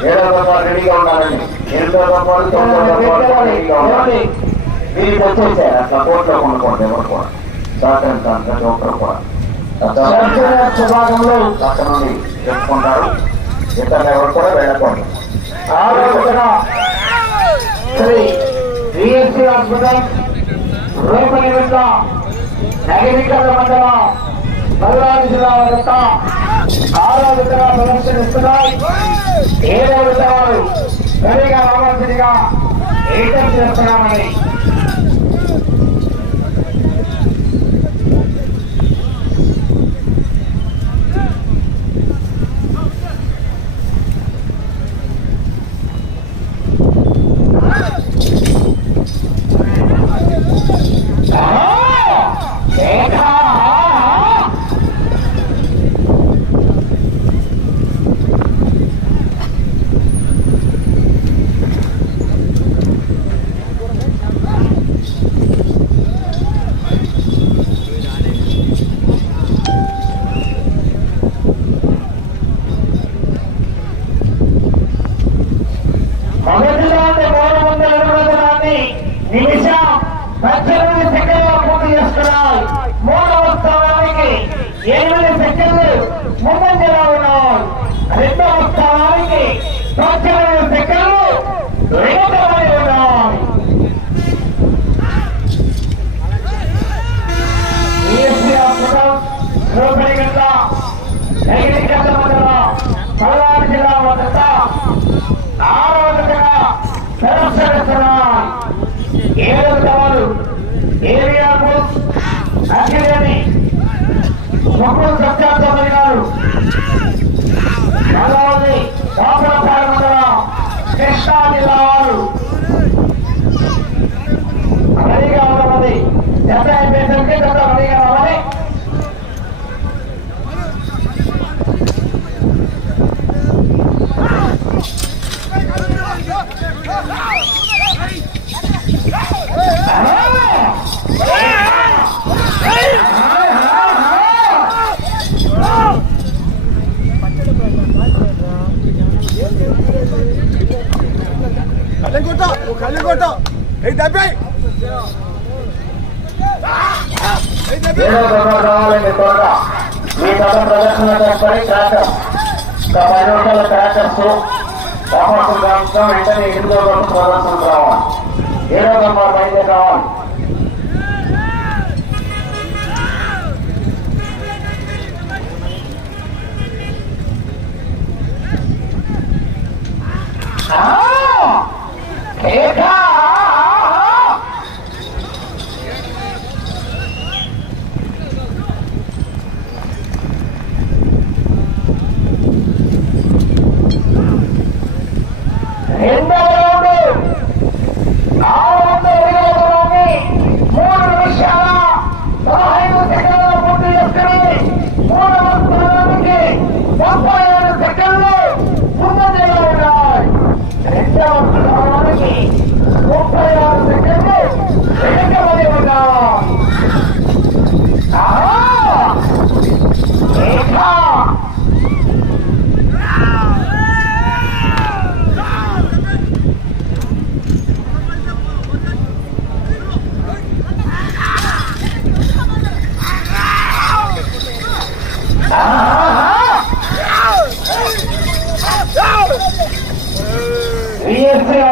ఏడు వందల రెడీగా ఉండాలండి ఎనిమిది వందల రెడీగా ఉండాలి మీరు వచ్చేసారు అట్లా కోట్లో కొనుక్కోండి ఎవరు కూడా ప్రతి ఒక్కరు కూడా విభాగంలో అక్కడ చెప్పుకుంటారు ఇతర ఎవరు కూడా వెళ్ళకండి ఆరోగ్య శ్రీ విఎస్సి హాస్పిటల్ రూపని వద్ద నగరికల మండలం పల్నాడు జిల్లా ఆరో విధంగా ప్రదర్శనిస్తున్నాయి ఏడో విధవారు సరిగా రావాల్సిందిగా ఏటం చేస్తున్నామని మొదటిలో మూడు వందల అడుగుల దూరాన్ని నిమిషం పద్దెనిమిది సెకండ్లు పూర్తి చేస్తున్నాయి మూడవ స్థానానికి ఎనిమిది సెకండ్లు ముందంజలో ఉన్నాయి రెండవ స్థానానికి పద్దెనిమిది సెకండ్లు వెనుకబడి ఉన్నాయి ఈఎస్పీ హాస్పిటల్ రూపరిగట్ల నగిరికట్ల మండలం పల్నాడు జిల్లా వద్ద ఆరోగ్యంగా ప్రదర్శనిస్తున్నాయి ఏడు సవాలు ఏరియాకు అఖిలేని ముగ్గురు సత్యార్థి గారు నాలుగవది బాపులపాడు మండలం కృష్ణా జిల్లా వారు రెడీగా ఉన్నది జత అయిపోయేసరికి జత రెడీగా రావాలి కళ్ళకొట్ట కళ్ళకొట్ట ఏ డెబ్బై ఏడో దొంగలు రావాలండి త్వరగా మీ గత ప్రదర్శన చేసుకొని ట్రాక్టర్ ఇంకా పది నిమిషాల ట్రాక్టర్స్ రామకు వెంటనే ఎనిమిదో గంట ప్రదర్శనకు రావాలి ఏడో దొంగ బయలుదేరి రావాలి రెండవ రౌండ్ ఆరు వందల ఇరవై దూరాన్ని మూడు నిమిషాల పదహైదు సెకండ్ల పూర్తి చేసుకుని మూడవ స్థానానికి ముప్పై ఏడు సెకండ్లు ముందంజలో ఉన్నాయి రెండవ స్థానానికి ముప్పై ఆరు సెకండ్లు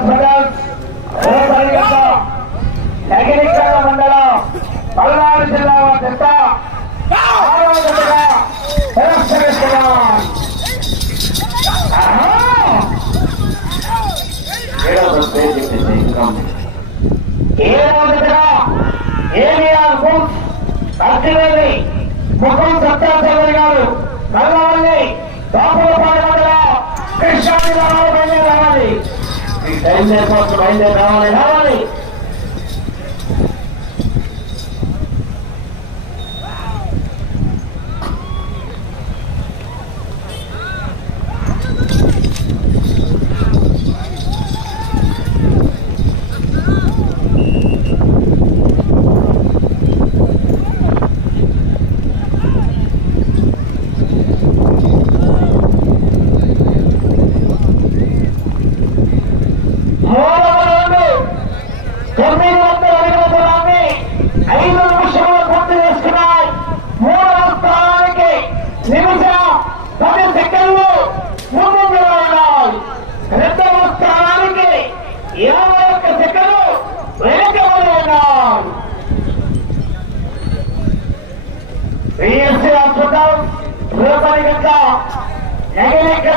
బ్రదర్స్ రేపల్లిగడ్డ నగిరికర మండలం పల్నాడు జిల్లా చెత్త ఆరవ జతగా తిరస్కరిస్తున్నాం ఆహా! ఏడవ పేరు చెప్పింది ఇంకా ఉంది. ఏడవ జతగా ఏలియాల్ బుల్స్ గారు నల్లవల్లి దాపులపాడు బయలుదేరి రావాలి బయలుదేరి రావాలి రావాలి మూడవ రౌండ్ తొమ్మిది వందల అడుగుల దూరాన్ని ఐదు నిమిషాలు పూర్తి చేసుకున్నాయి మూడవ స్థానానికి నిమిషం పది సెకండ్లు ముందు ఉన్నాయి రెండవ స్థానానికి ఇరవై ఒక్క సెకండ్లు వెనుకబడి ఉన్నాయి బిఎస్సీ అద్భుతం రూపాయి గంట నగిరికర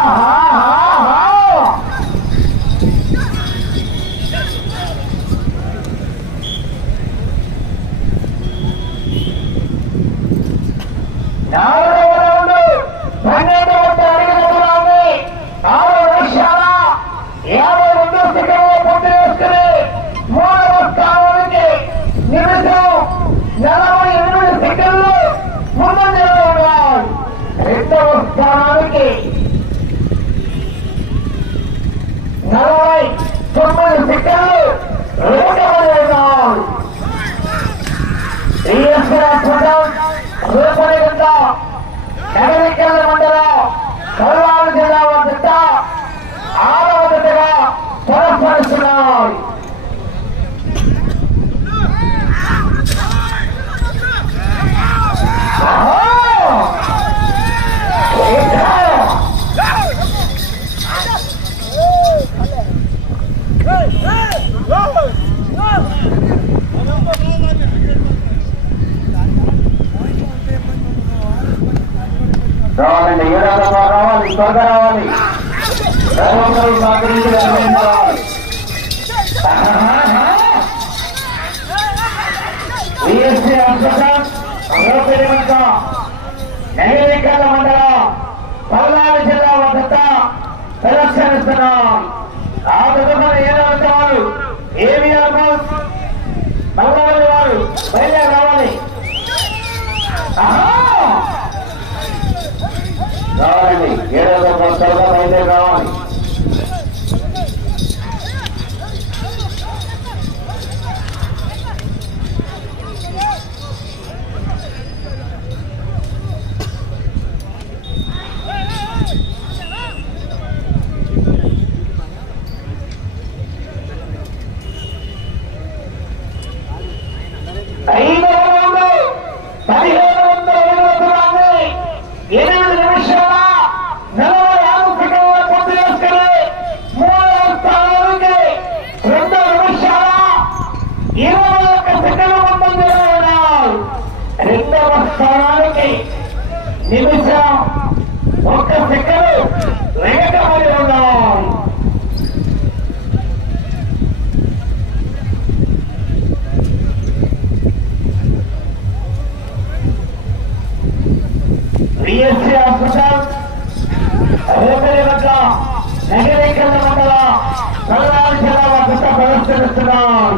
నలభై ఎనిమిది సెకండ్లు ముందంజలో ఉన్నాయి రెండవ స్థానానికి నలభై తొమ్మిది సెకండ్లు రెండవది ఉన్నాయి రూపరేఖ నగరికల్ల మండలం కల్వారు జిల్లా వద్ద ఆరవ జతగా పొరపరుస్తున్నాయి రావాలండి. ఏ రకంగా రావాలి? త్వరగా రావాలి. ధర్మంలో సహకరించి రావాలి. బిఎస్సీ అధ్యక్ష అమరపేట నైవేద్యాల మండలం పల్నాడు జిల్లా వద్ద ప్రదర్శనిస్తున్నాం. ఆ తదుపరి ఏడవ రావాలి ఏవిఆర్ వారు బయలుదేరి రావాలి. ఆహా! రావాలండి ఏడవ త్వరగా బయలుదేరి రావాలి బిఎస్సీ ఆఫీసర్ రేపటి వద్ద నగరీకరణ మండల పల్నాడు జిల్లా వద్ద ప్రదర్శనిస్తున్నాం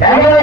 Yeah.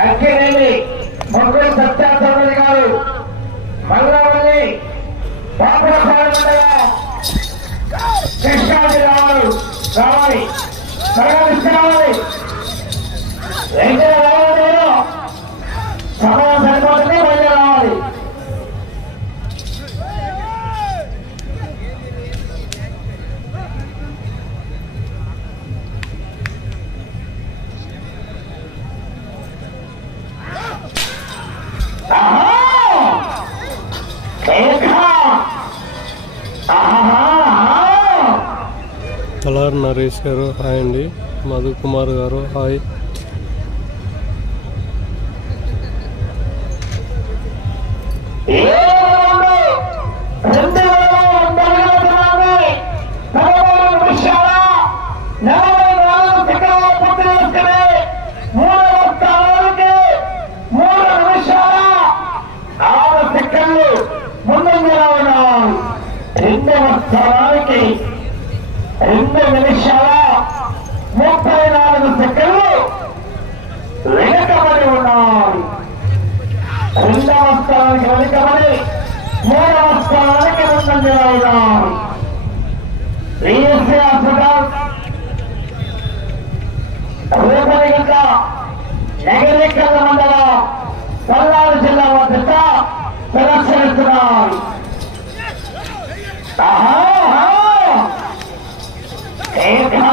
అంకేనేమి మొక్కలు సత్యార్థమణి గారు మంగళవల్లి కృష్ణాది రావాలి రావాలి. త్వరగా తీసుకురావాలి వెంకయ్య కలర్ నరేష్ గారు హాయ్ అండి. మధు కుమార్ గారు హాయ్. స్థానానికి ముందంజలో ఉన్నారు విఎస్సీ హాస్పిటల్ రూపరేఖ నగరికల మండలం పల్నాడు జిల్లా వద్ద ప్రదర్శనిస్తున్నారు ఆహా! ఏకా!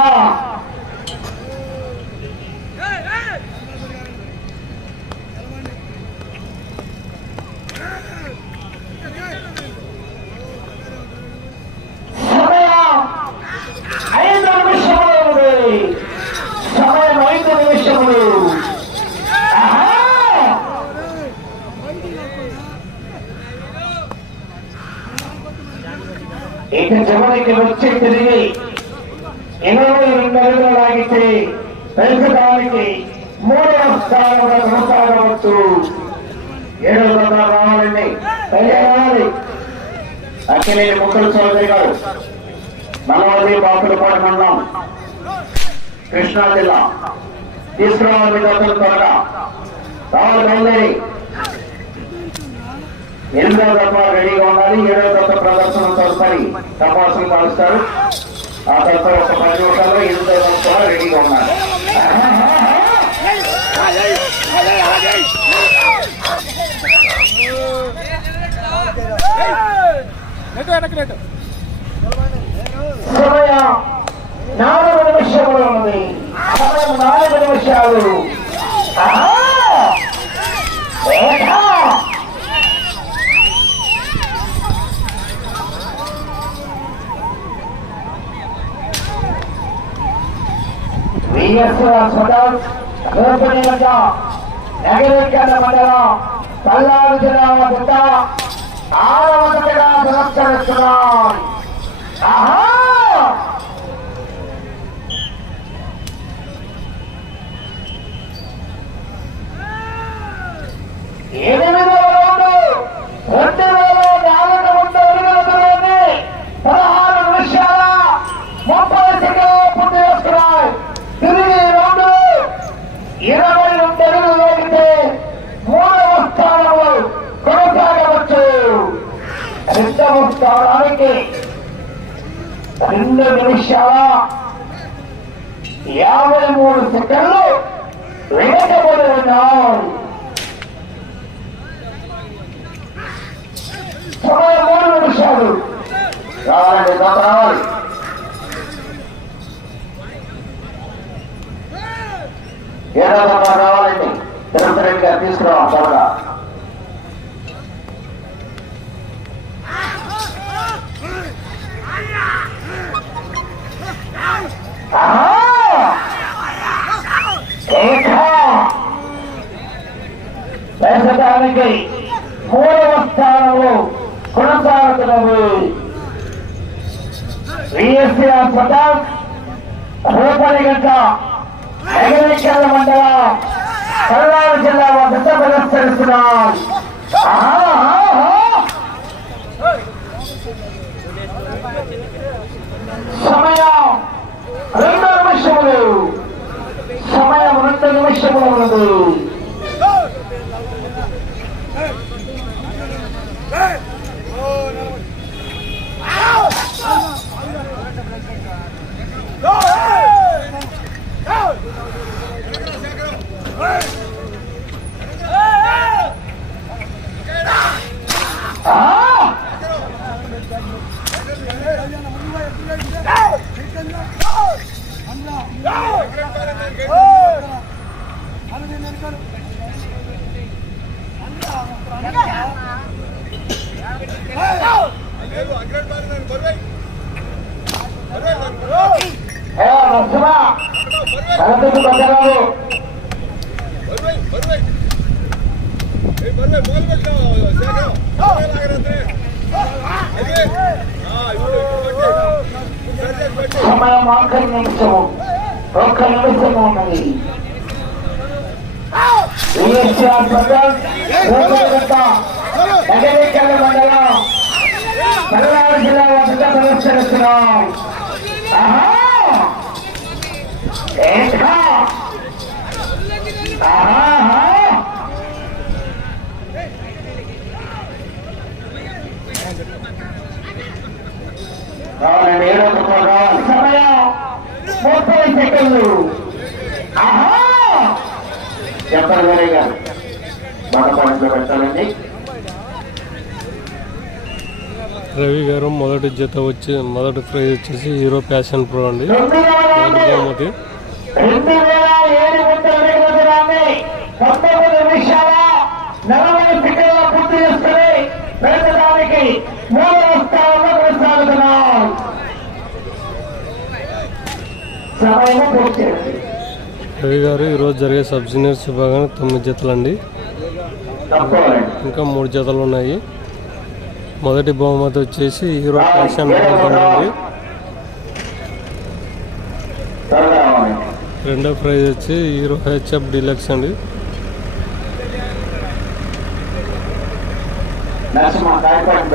సమయం ఐదు నిమిషములు ఉంది సమయం ఐదు నిమిషములు ఆహా! ఇక చివరికి వచ్చి తిరిగి ఇరవై రెండు అడుగులు లాగితే పెంచడానికి మూడవ స్థానంలో కొనసాగవచ్చు. ఏడవ స్థానం రావాలండి. తయారాలి. అఖిలే ముక్కలు చౌదరి గారు. నలవది బాపులపాడు మండలం. కృష్ణా జిల్లా. తీసుకురావాలి మీ త్వరగా. రావాలి బయలుదేరి ఎనిమిదవ దఫా రెడీగా ఉండాలి ఏడవ దఫ ప్రదర్శన తదుపరి తపాసులు పాలిస్తారు ఆ తర్వాత ఒక పది నిమిషాల్లో ఎనిమిదవ దఫ కూడా రెడీగా ఉండాలి నెట్టు వెనక్కి నెట్టు సమయం నాలుగు నిమిషములు ఉంది సమయం నాలుగు నిమిషాలు ఆహా! ఏకా! విఎస్ హాస్పిటల్ రూపనిగడ్డ నగరీకరణ మండలం పల్నాడు జిల్లా వద్ద ఆరవదగా చేస్తున్నాం ఏమి ఎనిమిదవ రౌండు రెండు వేల నాలుగు వందల అడుగులతోనే పదహారు నిమిషాల ముప్పై సెకండ్లు పూర్తి చేసుకున్నాయి తిరిగి రౌండు ఇరవై రెండు అడుగులు లాగితే మూడవ స్థానంలో కొనసాగవచ్చు రెండవ స్థానానికి రెండు నిమిషాల యాభై మూడు సెకండ్లు వెనకబడి ఉన్నాం. సమయం మూడు నిమిషాలు. కావాలి కావాలి ఏదో కావాలండి. తిరుపతి రెడ్డి గారు తీసుకురావాలి త్వరగా. దేశానికి మూడవ స్థానంలో కొనసాగుతున్నవి విఎస్సీ హాస్పిటల్ రూపనిగంట ఎగరికల్ల మండలం పల్నాడు జిల్లా వద్ద ప్రదర్శనిస్తున్నాం సమయం రెండు నిమిషములు సమయం రెండు నిమిషములు ఉన్నది ఆ! ఏ నరసింహ తలపెట్టు పక్కరాదు సమయం ఆఖరి నిమిషము. ఒక్క నిమిషము ఉన్నది. పల్నాడు జిల్లా వద్ద గోచరిస్తున్నాం సమయం ముప్పై సెకండ్లు. చెప్పండి వేరే గారు మన పాయింట్లో పెట్టాలండి. రవి గారు మొదటి జత వచ్చి మొదటి ప్రైజ్ వచ్చేసి హీరో ప్యాషన్ ప్రో అండి. బహుమతి. సమయం పూర్తి. రవి గారు ఈరోజు జరిగే సబ్ జూనియర్స్ విభాగానికి తొమ్మిది జతలు అండి ఇంకా మూడు జతలు ఉన్నాయి. మొదటి బహుమతి వచ్చేసి హీరో ప్యాషన్ అండి రెండో ప్రైజ్ వచ్చి హీరో హెచ్ఎఫ్ డీలక్స్ అండి. నరసింహ కాయపాటి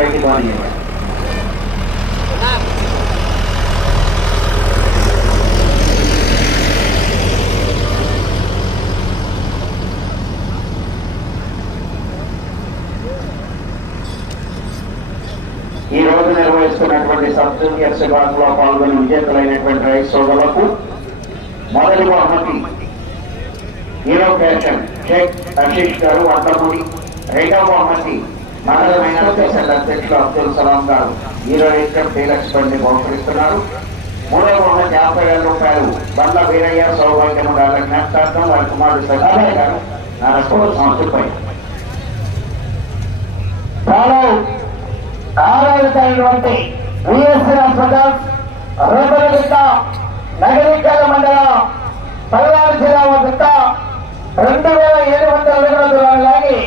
నిర్వహిస్తున్నటువంటి సబ్లో పాల్గొని విజేతలైనటువంటి రైతు సోదరులకు మొదటి బహుమతి హీరో ఫ్యాషన్ షేక్ అశీష్ గారు వంటమూడి రెండవ బహుమతి మండలమైన అసోసియేషన్ అధ్యక్షులు అబ్దుల్ సలాం గారు. హీరో హెచ్ఎఫ్ డీలక్స్ బండి బహుకరిస్తున్నారు. మూడవ బహుమతి యాభై వేల రూపాయలు బండ్ల వీరయ్య సౌభాగ్యము గారి జ్ఞాపకార్థం వారి కుమారుడు సత్యనారాయణ గారు నరస్కోడు సంస్థపై ఆరాధించినటువంటి విఎస్సీ హాస్పిటల్ రూపలగిట్ట నగరీకరణ మండలం పల్నాడు జిల్లా వద్ద రెండు వేల ఏడు వందల అడుగుల దూరాన్ని లాగి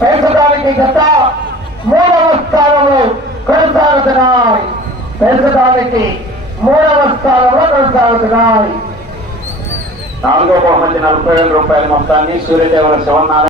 పెంచడానికి గత మూడవ స్థానంలో కొనసాగుతున్నాయి. పెంచడానికి మూడవ స్థానంలో కొనసాగుతున్నాయి. నాలుగో బహుమతి నలభై వేల రూపాయల మొత్తాన్ని సూర్యదేవుల శివనారాయణ